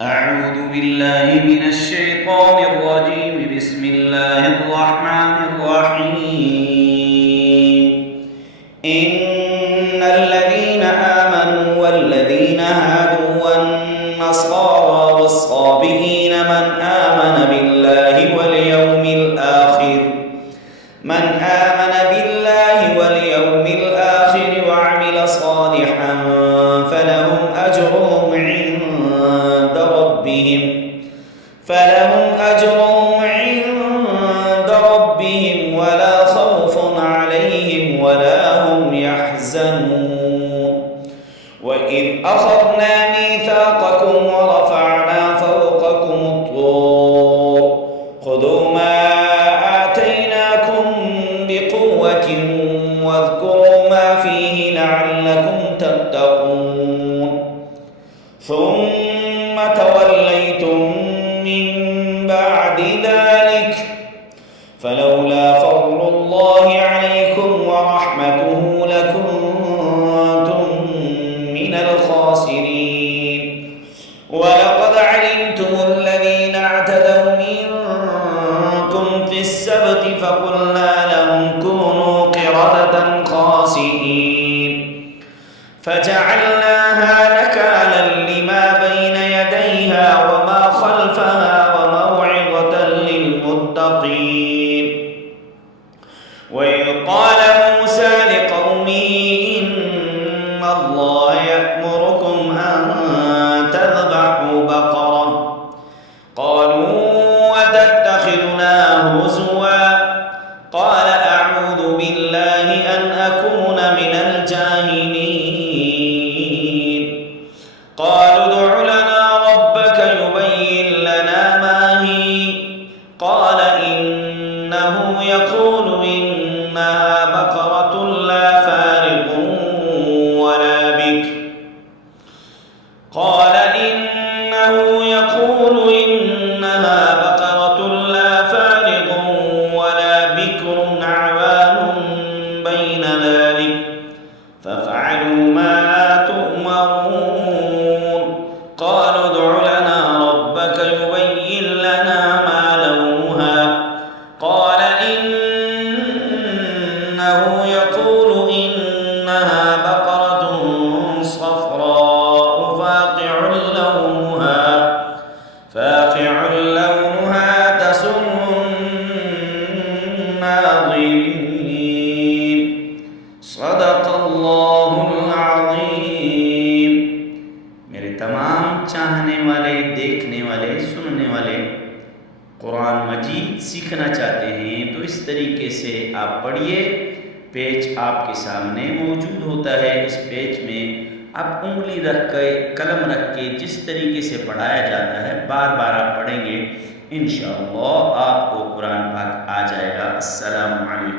أعوذ بالله من الشيطان الرجيم بسم الله الرحمن الرحيم إن الذين آمنوا والذين هادوا والنصارى والصابئين من آمن بالله واليوم الآخر وعمل صالحا فلهم أجرهم عند ربهم ولا خوف عليهم ولا هم يحزنون وإذ أخذنا ميثاقكم ورفعنا فوقكم الطور خذوا ما آتيناكم بقوة واذكروا ما فيه لعلكم تتقون ثم توليتم من بعد ذلك فلولا فضل الله عليكم ورحمته لكنتم من الخاسرين ولقد علمتم الذين اعتدوا منكم في السبت فقلنا لهم كونوا قردة خاسئين فجعلناها نكالا لما بين يديها وما خلفها وموعظة للمتقين وإذ قال موسى لقومه إن الله يأمركم أن تذبحوا بقرة قالوا أتتخذنا هزوا قال أعوذ بالله أن أكون من الجاهلين قالوا ادع لنا ربك يبين لنا ما هي قال إنه يقول إنها بقرة لا فارغ ولا بكر قال إنه يقول إنها بقرة لا فارغ ولا بكر عوان بين ذلك فافعلوا ما تؤمرون قالوا ادع لنا ربك يبين لنا ما لونها قال إنه يقول إنها بقرة صفراء فاقع لونها تسر الناظرين صدق الله العظيم। मेरे तमाम चाहने वाले, देखने वाले, सुनने वाले कुरान मजीद सीखना चाहते हैं तो इस तरीके से आप पढ़िए। पेज आपके सामने मौजूद होता है। इस पेज में आप उंगली रख के, कलम रख के जिस तरीके से पढ़ाया जाता है बार बार आप पढ़ेंगे, इंशाअल्लाह आपको कुरान पाक आ जाएगा। अस्सलामु अलैकुम।